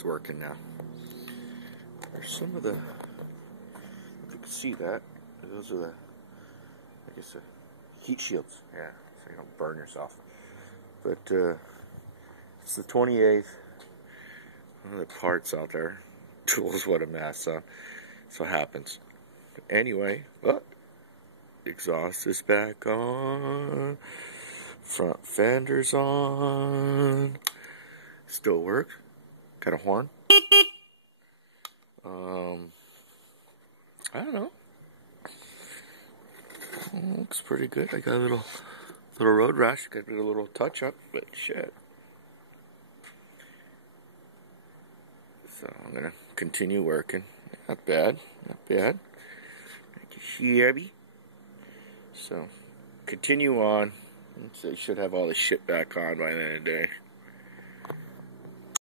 It's working now. There's some of the, if you can see that, those are the, I guess, the heat shields. Yeah, so you don't burn yourself. But it's the 28th. One of the parts out there. Tools, what a mess. That's what happens. But anyway, exhaust is back on. Front fender's on. Still works. Got a horn. I don't know. Looks pretty good. I got a little road rash. Got a little touch up, but shit. So I'm gonna continue working. Not bad. Not bad. Not too shabby. So continue on. So you should have all the shit back on by the end of the day.